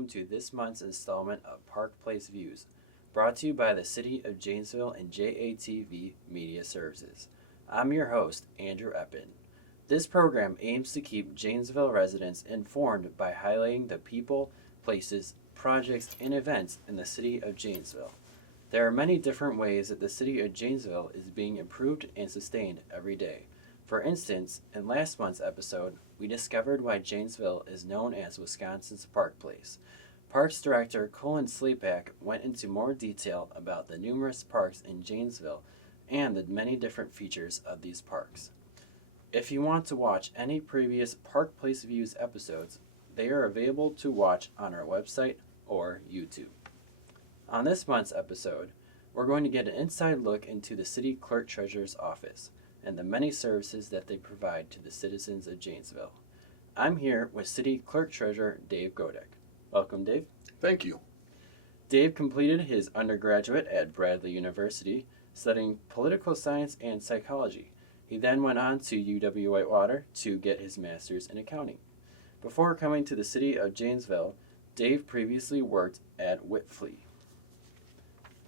welcome to this month's installment of Park Place Views, brought to you by the City of Janesville and JATV Media Services. I'm your host, Andrew Eppen. This program aims to keep Janesville residents informed by highlighting the people, places, projects, and events in the City of Janesville. There are many different ways that the City of Janesville is being improved and sustained every day. For instance, in last month's episode, we discovered why Janesville is known as Wisconsin's Park Place. Parks Director Colin Sleepak went into more detail about the numerous parks in Janesville and the many different features of these parks. If you want to watch any previous Park Place Views episodes, they are available to watch on our website or YouTube. On this month's episode, we're going to get an inside look into the City Clerk-Treasurer's office and the many services that they provide to the citizens of Janesville. I'm here with City Clerk-Treasurer Dave Godek. Welcome, Dave. Thank you. Dave completed his undergraduate at Bradley University, studying political science and psychology. He then went on to UW-Whitewater to get his master's in accounting. Before coming to the City of Janesville, Dave previously worked at Whitfleet.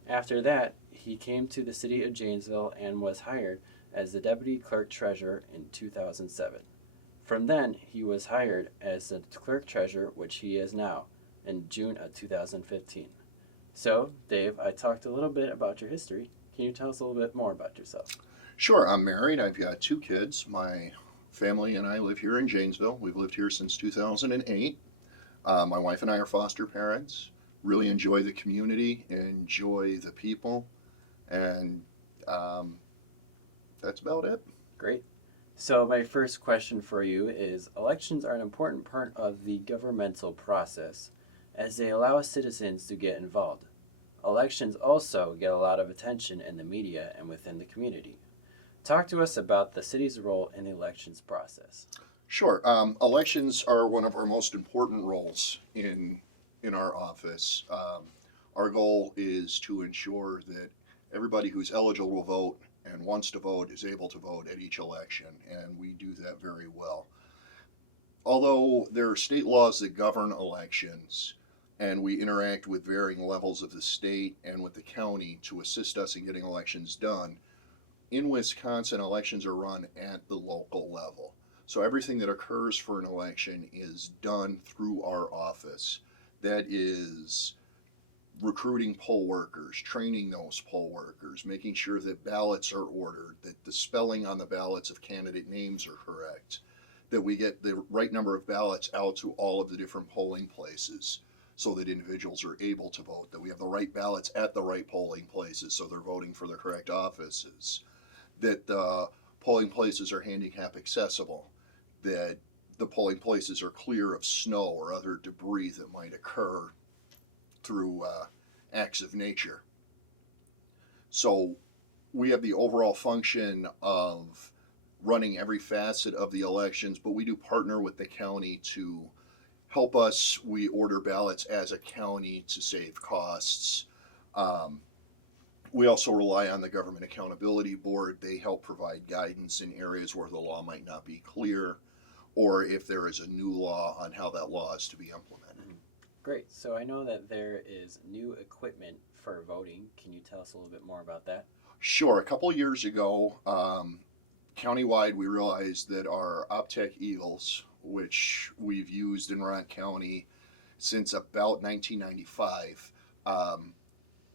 After that, he came to the City of Janesville and was hired as the Deputy Clerk Treasurer in 2007. From then, he was hired as the Clerk Treasurer, which he is now, in June of 2015. So, Dave, I talked a little bit about your history. Can you tell us a little bit more about yourself? Sure, I'm married. I've got 2 kids. My family and I live here in Janesville. We've lived here since 2008. My wife and I are foster parents. Really enjoy the community, enjoy the people, and that's about it. Great. So my first question for you is, elections are an important part of the governmental process as they allow citizens to get involved. Elections also get a lot of attention in the media and within the community. Talk to us about the city's role in the elections process. Sure. Elections are one of our most important roles in our office. Our goal is to ensure that everybody who's eligible to vote and wants to vote is able to vote at each election, and we do that very well. Although there are state laws that govern elections, and we interact with varying levels of the state and with the county to assist us in getting elections done, in Wisconsin, elections are run at the local level. So everything that occurs for an election is done through our office. That is recruiting poll workers, training those poll workers, making sure that ballots are ordered, that the spelling on the ballots of candidate names are correct, that we get the right number of ballots out to all of the different polling places so that individuals are able to vote, that we have the right ballots at the right polling places so they're voting for the correct offices, that the polling places are handicap accessible, that the polling places are clear of snow or other debris that might occur through acts of nature. So we have the overall function of running every facet of the elections, but we do partner with the county to help us. We order ballots as a county to save costs. We also rely on the Government Accountability Board. They help provide guidance in areas where the law might not be clear, or if there is a new law on how that law is to be implemented. Great. So I know that there is new equipment for voting. Can you tell us a little bit more about that? Sure. A couple of years ago, countywide, we realized that our Optech Eagles, which we've used in Rock County since about 1995,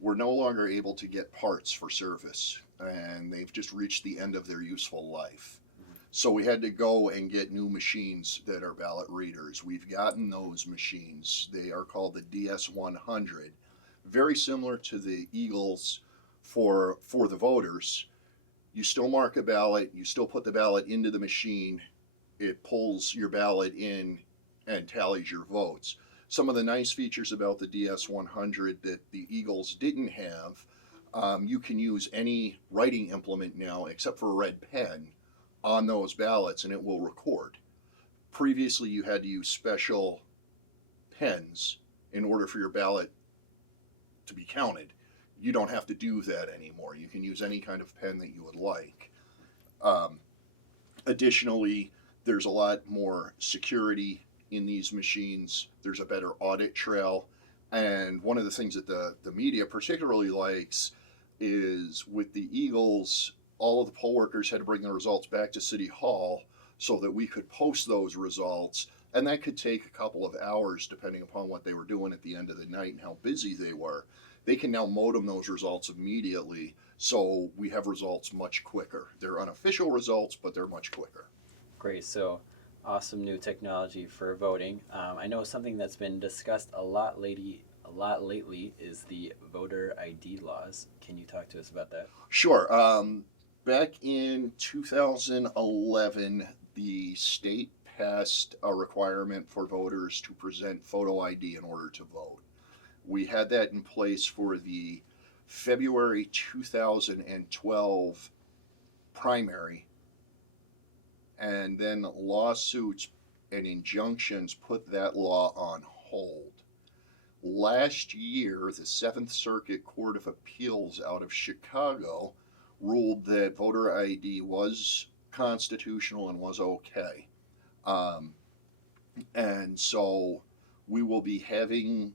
were no longer able to get parts for service, and they've just reached the end of their useful life. So we had to go and get new machines that are ballot readers. We've gotten those machines. They are called the DS100, very similar to the Eagles for the voters. You still mark a ballot, you still put the ballot into the machine, it pulls your ballot in and tallies your votes. Some of the nice features about the DS100 that the Eagles didn't have, you can use any writing implement now except for a red pen on those ballots and it will record. Previously, you had to use special pens in order for your ballot to be counted. You don't have to do that anymore. You can use any kind of pen that you would like. Additionally, there's a lot more security in these machines. There's a better audit trail. And one of the things that the media particularly likes is with the Eagles, all of the poll workers had to bring the results back to City Hall so that we could post those results. And that could take a couple of hours depending upon what they were doing at the end of the night and how busy they were. They can now modem those results immediately, so we have results much quicker. They're unofficial results, but they're much quicker. Great. So awesome new technology for voting. I know something that's been discussed a lot lately is the voter ID laws. Can you talk to us about that? Sure. Back in 2011, the state passed a requirement for voters to present photo ID in order to vote. We had that in place for the February 2012 primary, and then lawsuits and injunctions put that law on hold. Last year, the Seventh Circuit Court of Appeals out of Chicago ruled that voter ID was constitutional and was okay. And so we will be having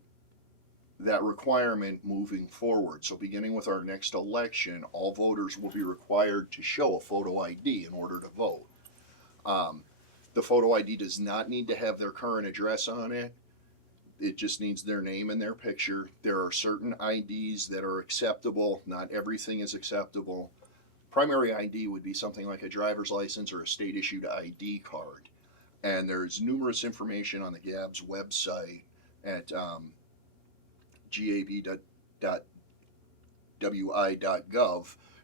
that requirement moving forward. So beginning with our next election, all voters will be required to show a photo ID in order to vote. The photo ID does not need to have their current address on it. It just needs their name and their picture. There are certain IDs that are acceptable. Not everything is acceptable. Primary ID would be something like a driver's license or a state-issued ID card. And there's numerous information on the GAB's website at gab.wi.gov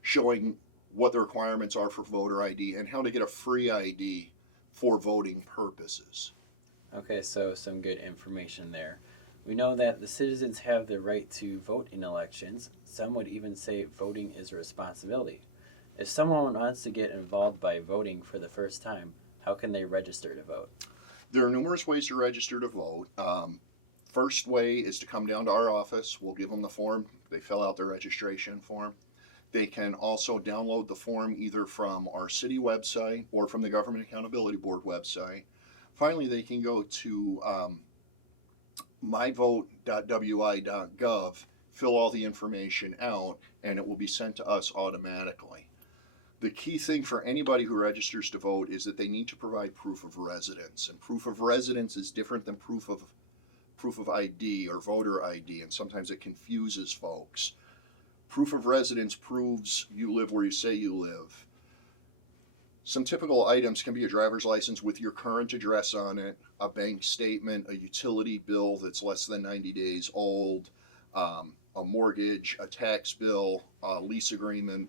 showing what the requirements are for voter ID and how to get a free ID for voting purposes. Okay, so some good information there. We know that the citizens have the right to vote in elections. Some would even say voting is a responsibility. If someone wants to get involved by voting for the first time, how can they register to vote? There are numerous ways to register to vote. First way is to come down to our office. We'll give them the form. They fill out their registration form. They can also download the form either from our city website or from the Government Accountability Board website. Finally, they can go to myvote.wi.gov, fill all the information out, and it will be sent to us automatically. The key thing for anybody who registers to vote is that they need to provide proof of residence. And proof of residence is different than proof of ID or voter ID, and sometimes it confuses folks. Proof of residence proves you live where you say you live. Some typical items can be a driver's license with your current address on it, a bank statement, a utility bill that's less than 90 days old, a mortgage, a tax bill, a lease agreement.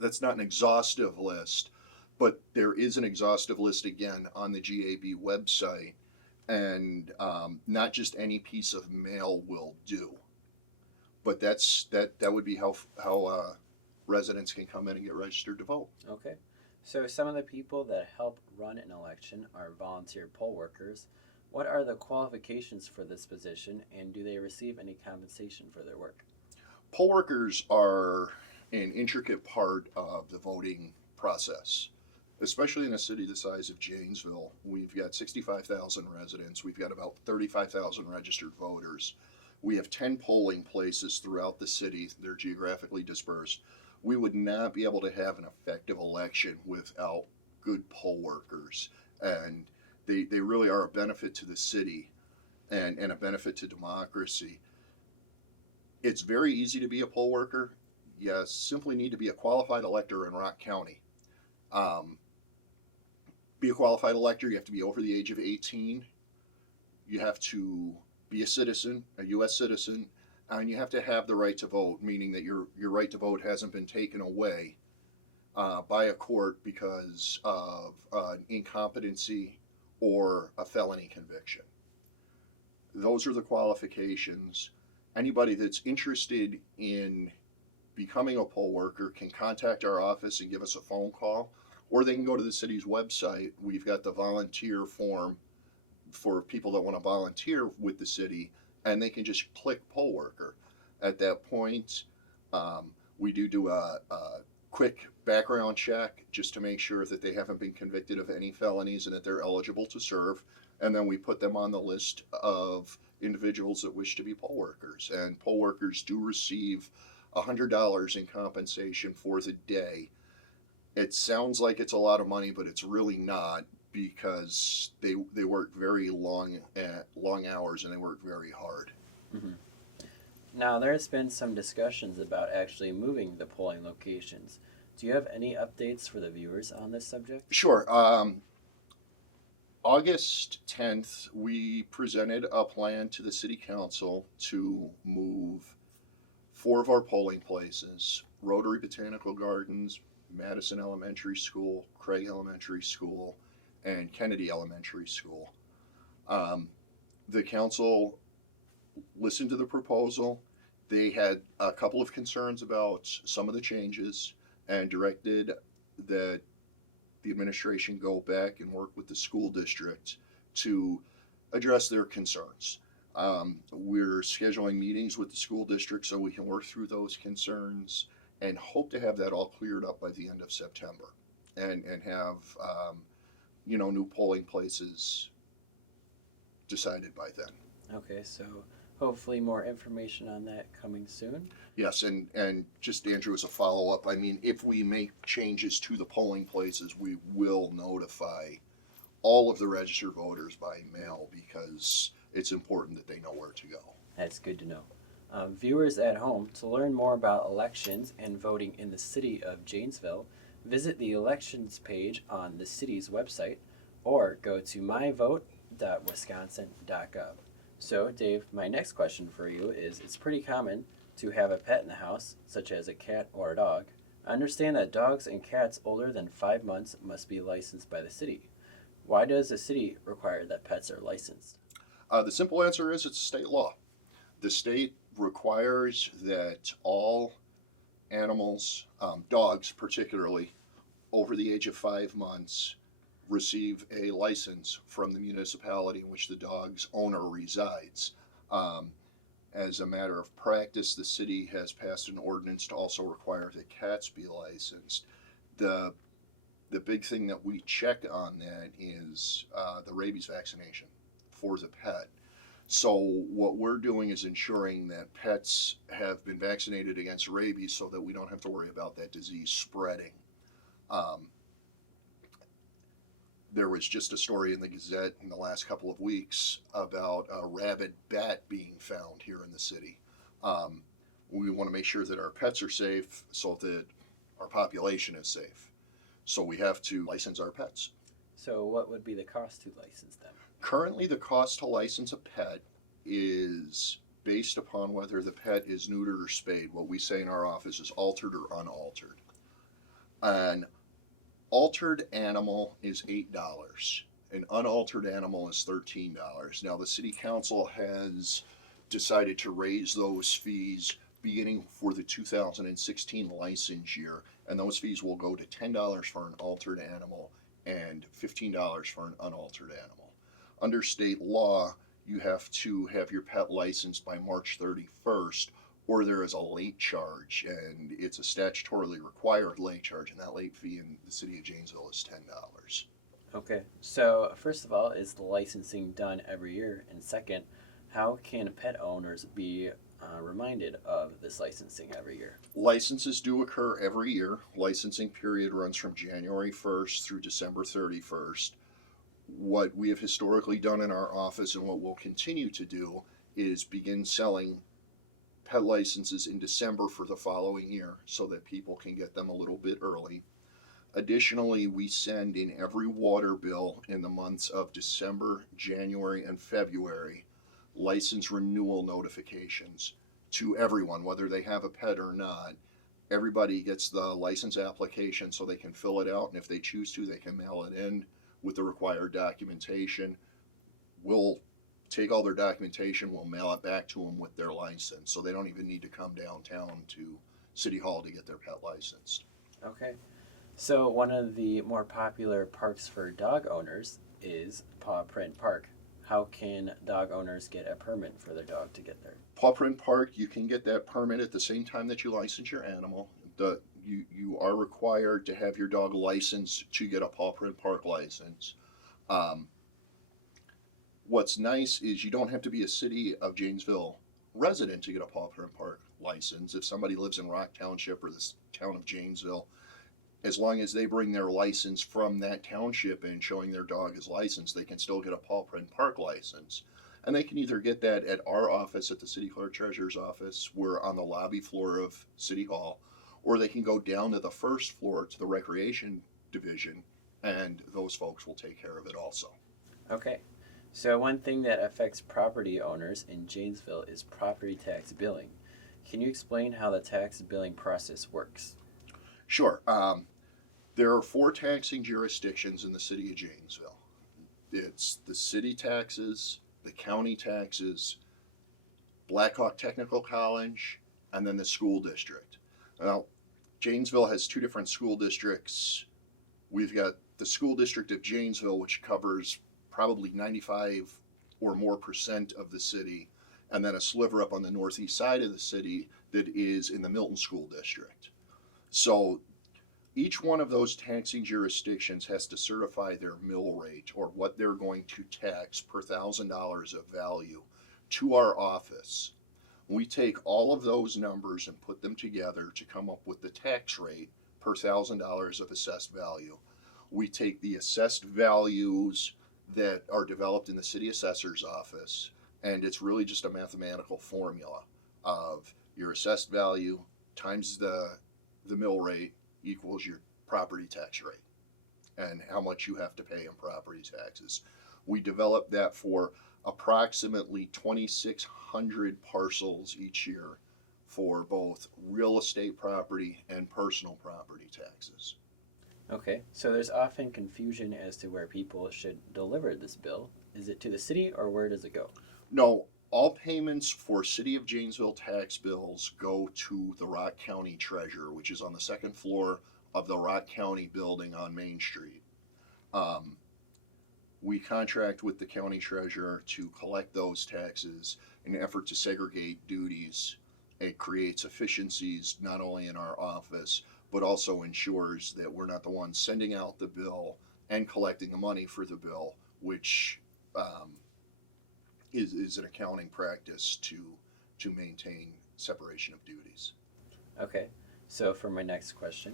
That's not an exhaustive list, but there is an exhaustive list again on the GAB website, and not just any piece of mail will do. But that would be how residents can come in and get registered to vote. Okay. So some of the people that help run an election are volunteer poll workers. What are the qualifications for this position, and do they receive any compensation for their work? Poll workers are an intricate part of the voting process, especially in a city the size of Janesville. We've got 65,000 residents. We've got about 35,000 registered voters. We have 10 polling places throughout the city. They're geographically dispersed. We would not be able to have an effective election without good poll workers. And they really are a benefit to the city and a benefit to democracy. It's very easy to be a poll worker. You simply need to be a qualified elector in Rock County. Be a qualified elector, you have to be over the age of 18. You have to be a citizen, a U.S. citizen, and you have to have the right to vote, meaning that your right to vote hasn't been taken away by a court because of incompetency or a felony conviction. Those are the qualifications. Anybody that's interested in becoming a poll worker can contact our office and give us a phone call, or they can go to the city's website. We've got the volunteer form for people that want to volunteer with the city, and they can just click poll worker. At that point, we do a quick background check just to make sure that they haven't been convicted of any felonies and that they're eligible to serve. and then we put them on the list of individuals that wish to be poll workers. And poll workers do receive $100 in compensation for the day. It sounds like it's a lot of money, but it's really not, because they work very long hours and they work very hard. Mm-hmm. Now, there's been some discussions about actually moving the polling locations. Do you have any updates for the viewers on this subject? Sure. August 10th, we presented a plan to the City Council to move 4 of our polling places: Rotary Botanical Gardens, Madison Elementary School, Craig Elementary School, and Kennedy Elementary School. The council listened to the proposal. They had a couple of concerns about some of the changes and directed that the administration go back and work with the school district to address their concerns. We're scheduling meetings with the school district so we can work through those concerns and hope to have that all cleared up by the end of September, and have new polling places decided by then. Okay, so hopefully more information on that coming soon. Yes, and just, Andrew, as a follow-up, I mean, if we make changes to the polling places, we will notify all of the registered voters by mail, because it's important that they know where to go. That's good to know. Viewers at home, to learn more about elections and voting in the City of Janesville, visit the elections page on the city's website, or go to myvote.wisconsin.gov. So, Dave, my next question for you is, it's pretty common to have a pet in the house, such as a cat or a dog. I understand that dogs and cats older than 5 months must be licensed by the city. Why does the city require that pets are licensed? The simple answer is it's state law. The state requires that all animals, dogs particularly, over the age of 5 months, receive a license from the municipality in which the dog's owner resides. As a matter of practice, the city has passed an ordinance to also require that cats be licensed. The big thing that we check on that is the rabies vaccination for the pet. So what we're doing is ensuring that pets have been vaccinated against rabies so that we don't have to worry about that disease spreading. There was just a story in the Gazette in the last couple of weeks about a rabid bat being found here in the city. We want to make sure that our pets are safe so that our population is safe. So we have to license our pets. So what would be the cost to license them? Currently, the cost to license a pet is based upon whether the pet is neutered or spayed. What we say in our office is altered or unaltered. An altered animal is $8. An unaltered animal is $13. Now, the City Council has decided to raise those fees beginning for the 2016 license year, and those fees will go to $10 for an altered animal and $15 for an unaltered animal. Under state law, you have to have your pet licensed by March 31st, or there is a late charge, and it's a statutorily required late charge, and that late fee in the City of Janesville is $10. Okay, so first of all, is the licensing done every year? And second, how can pet owners be reminded of this licensing every year? Licenses do occur every year. Licensing period runs from January 1st through December 31st. What we have historically done in our office, and what we'll continue to do, is begin selling pet licenses in December for the following year so that people can get them a little bit early. Additionally, we send in every water bill in the months of December, January, and February license renewal notifications to everyone, whether they have a pet or not. Everybody gets the license application so they can fill it out, and if they choose to, they can mail it in with the required documentation. We'll take all their documentation, we'll mail it back to them with their license, so they don't even need to come downtown to City Hall to get their pet licensed. Okay, so one of the more popular parks for dog owners is Paw Print Park. How can dog owners get a permit for their dog to get there? Paw Print Park, you can get that permit at the same time that you license your animal. You are required to have your dog licensed to get a Paw Print Park license. What's nice is you don't have to be a City of Janesville resident to get a paw print park license. If somebody lives in Rock Township or the town of Janesville, as long as they bring their license from that township in showing their dog is licensed, they can still get a paw print park license. And they can either get that at our office at the City Clerk-Treasurer's office. We're on the lobby floor of City Hall, or they can go down to the first floor to the Recreation Division, and those folks will take care of it also. Okay. So one thing that affects property owners in Janesville is property tax billing. Can you explain how the tax billing process works? Sure. There are 4 taxing jurisdictions in the City of Janesville. It's the city taxes, the county taxes, Blackhawk Technical College, and then the school district. Now, Janesville has 2 different school districts. We've got the school district of Janesville, which covers probably 95 or more % of the city, and then a sliver up on the northeast side of the city that is in the Milton School District. So each one of those taxing jurisdictions has to certify their mill rate, or what they're going to tax per $1,000 of value, to our office. We take all of those numbers and put them together to come up with the tax rate per $1,000 of assessed value. We take the assessed values that are developed in the city assessor's office, and it's really just a mathematical formula of your assessed value times the mill rate equals your property tax rate and how much you have to pay in property taxes. We develop that for approximately 2,600 parcels each year for both real estate property and personal property taxes. Okay, so there's often confusion as to where people should deliver this bill. Is it to the city, or where does it go? No, all payments for City of Janesville tax bills go to the Rock County Treasurer, which is on the 2nd floor of the Rock County building on Main Street. We contract with the county treasurer to collect those taxes in an effort to segregate duties. It creates efficiencies not only in our office, but also ensures that we're not the ones sending out the bill and collecting the money for the bill, which is an accounting practice to maintain separation of duties. Okay, so for my next question,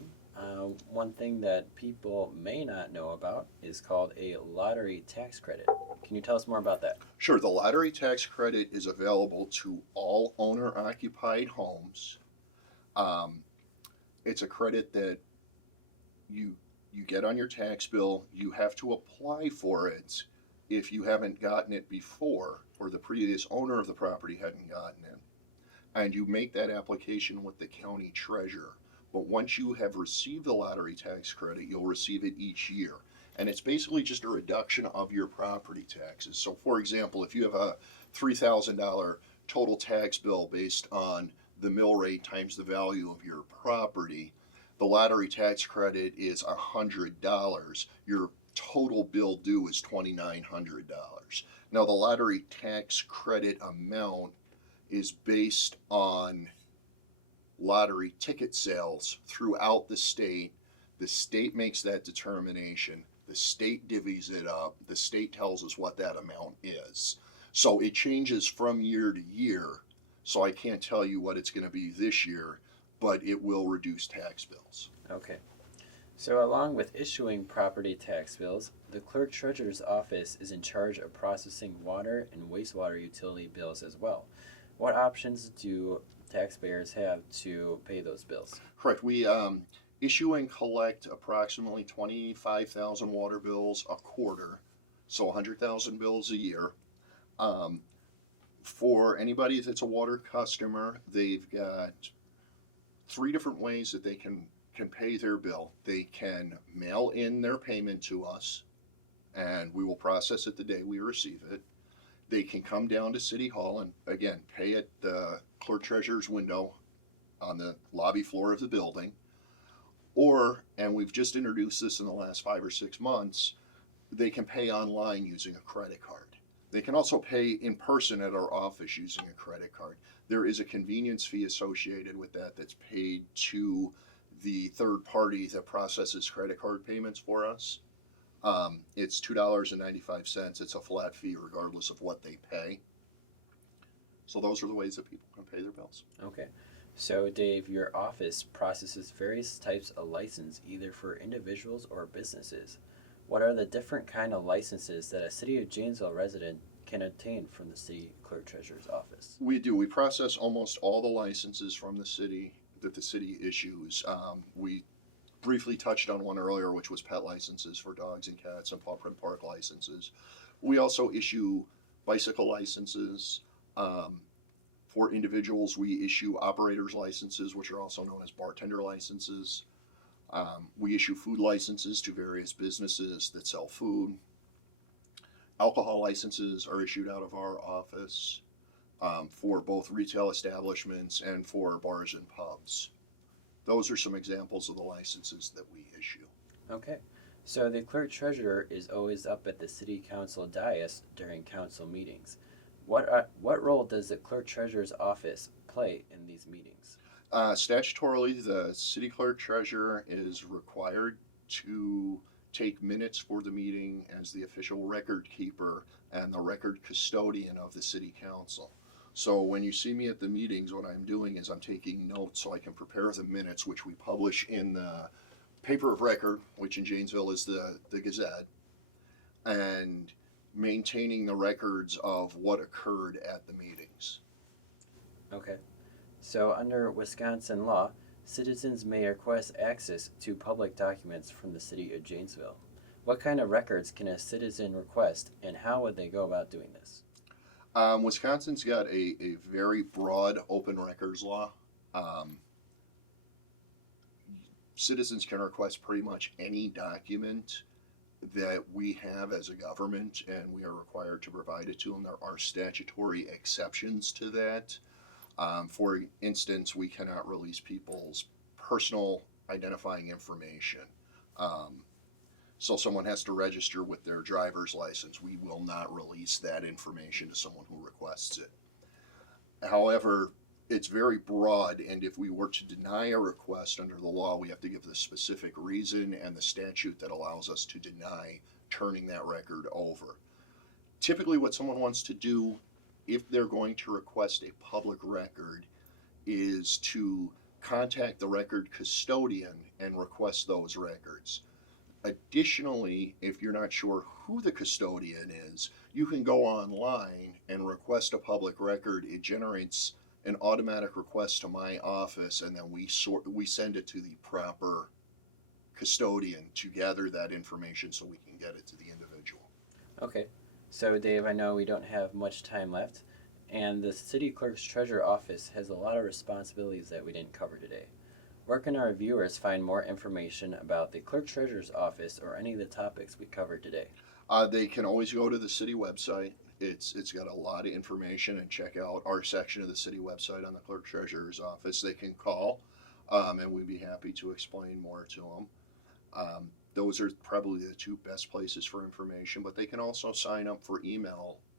one thing that people may not know about is called a lottery tax credit. Can you tell us more about that? Sure, the lottery tax credit is available to all owner-occupied homes. It's a credit that you get on your tax bill. You have to apply for it if you haven't gotten it before, or the previous owner of the property hadn't gotten it. And you make that application with the county treasurer. But once you have received the lottery tax credit, you'll receive it each year. And it's basically just a reduction of your property taxes. So for example, if you have a $3,000 total tax bill based on the mill rate times the value of your property, the lottery tax credit is $100. Your total bill due is $2,900. Now the lottery tax credit amount is based on lottery ticket sales throughout the state. The state makes that determination. The state divvies it up. The state tells us what that amount is. So it changes from year to year. So I can't tell you what it's going to be this year, but it will reduce tax bills. Okay. So along with issuing property tax bills, the clerk treasurer's office is in charge of processing water and wastewater utility bills as well. What options do taxpayers have to pay those bills? Correct. We issue and collect approximately 25,000 water bills a quarter, so 100,000 bills a year. For anybody that's a water customer, they've got 3 different ways that they can pay their bill. They can mail in their payment to us, and we will process it the day we receive it. They can come down to City Hall and, again, pay at the clerk treasurer's window on the lobby floor of the building. Or, and we've just introduced this in the last 5 or 6 months, they can pay online using a credit card. They can also pay in person at our office using a credit card. There is a convenience fee associated with that that's paid to the third party that processes credit card payments for us. It's $2.95. It's a flat fee regardless of what they pay. So those are the ways that people can pay their bills. Okay. So, Dave, your office processes various types of license either for individuals or businesses. What are the different kind of licenses that a City of Janesville resident can obtain from the City Clerk-Treasurer's office? We do. We process almost all the licenses from the city that the city issues. We briefly touched on one earlier, which was pet licenses for dogs and cats and paw print park licenses. We also issue bicycle licenses. For individuals, we issue operators licenses, which are also known as bartender licenses. We issue food licenses to various businesses that sell food. Alcohol licenses are issued out of our office for both retail establishments and for bars and pubs. Those are some examples of the licenses that we issue. Okay. So the clerk treasurer is always up at the city council dais during council meetings. What role does the clerk treasurer's office play in these meetings? Statutorily, the city clerk treasurer is required to take minutes for the meeting as the official record keeper and the record custodian of the city council. So when you see me at the meetings, what I'm doing is I'm taking notes so I can prepare the minutes, which we publish in the paper of record, which in Janesville is the Gazette, and maintaining the records of what occurred at the meetings. Okay. So under Wisconsin law, citizens may request access to public documents from the City of Janesville. What kind of records can a citizen request, and how would they go about doing this? Wisconsin's got a very broad open records law. Citizens can request pretty much any document that we have as a government, and we are required to provide it to them. There are statutory exceptions to that. For instance, we cannot release people's personal identifying information. So someone has to register with their driver's license. We will not release that information to someone who requests it. However, it's very broad, and if we were to deny a request under the law, we have to give the specific reason and the statute that allows us to deny turning that record over. Typically, what someone wants to do if they're going to request a public record is to contact the record custodian and request those records. Additionally, if you're not sure who the custodian is, you can go online and request a public record. It generates an automatic request to my office, and then we send it to the proper custodian to gather that information so we can get it to the individual. Okay. So Dave, I know we don't have much time left, and the city clerk's treasurer office has a lot of responsibilities that we didn't cover today. Where can our viewers find more information about the clerk treasurer's office or any of the topics we covered today? They can always go to the city website. It's got a lot of information, and check out our section of the city website on the clerk treasurer's office. They can call, and we'd be happy to explain more to them. Those are probably the two best places for information, but they can also sign up for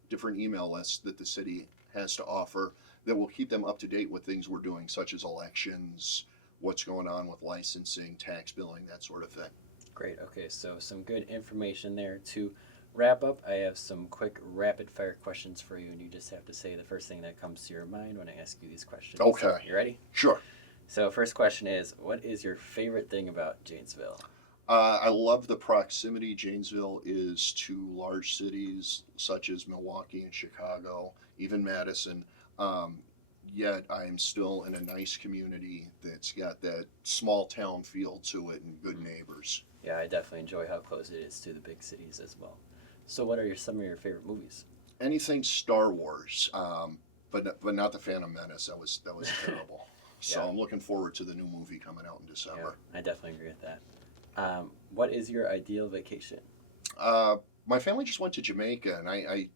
different email lists that the city has to offer that will keep them up to date with things we're doing, such as elections, what's going on with licensing, tax billing, that sort of thing. Great. Okay, so some good information there. To wrap up, I have some quick rapid fire questions for you, and you just have to say the first thing that comes to your mind when I ask you these questions. Okay. You ready? Sure. So first question is, what is your favorite thing about Janesville? I love the proximity Janesville is to large cities such as Milwaukee and Chicago, even Madison. Yet I am still in a nice community that's got that small town feel to it and good neighbors. Yeah, I definitely enjoy how close it is to the big cities as well. So what are some of your favorite movies? Anything Star Wars, but not the Phantom Menace. That was terrible. So Yeah. I'm looking forward to the new movie coming out in December. Yeah, I definitely agree with that. What is your ideal vacation? My family just went to Jamaica, and I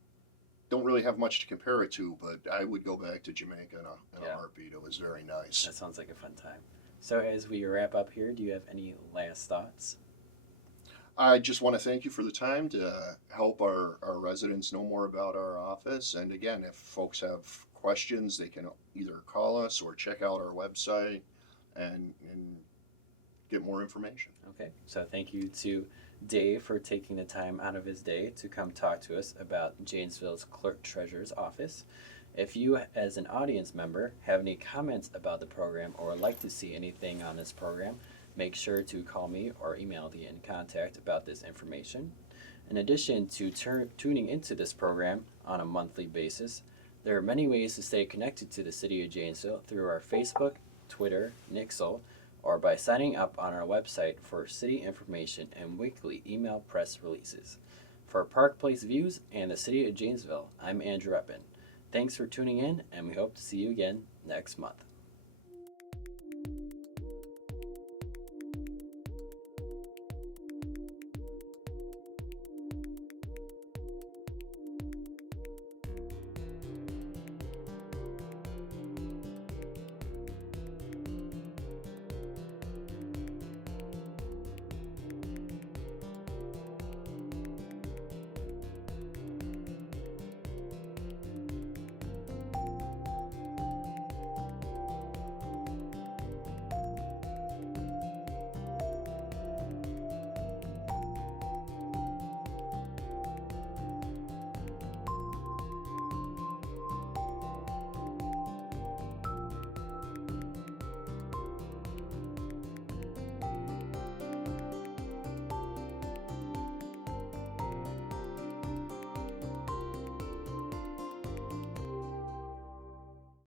don't really have much to compare it to, but I would go back to Jamaica in a heartbeat. It was very nice. That sounds like a fun time. So as we wrap up here, do you have any last thoughts? I just want to thank you for the time to help our residents know more about our office. And again, if folks have questions, they can either call us or check out our website and get more information. Okay, so thank you to Dave for taking the time out of his day to come talk to us about Janesville's Clerk-Treasurer's office. If you, as an audience member, have any comments about the program or would like to see anything on this program, make sure to call me or email the in contact about this information. In addition to tuning into this program on a monthly basis, there are many ways to stay connected to the City of Janesville through our Facebook, Twitter, Nixle, or by signing up on our website for city information and weekly email press releases. For Park Place Views and the City of Janesville, I'm Andrew Eppen. Thanks for tuning in, and we hope to see you again next month.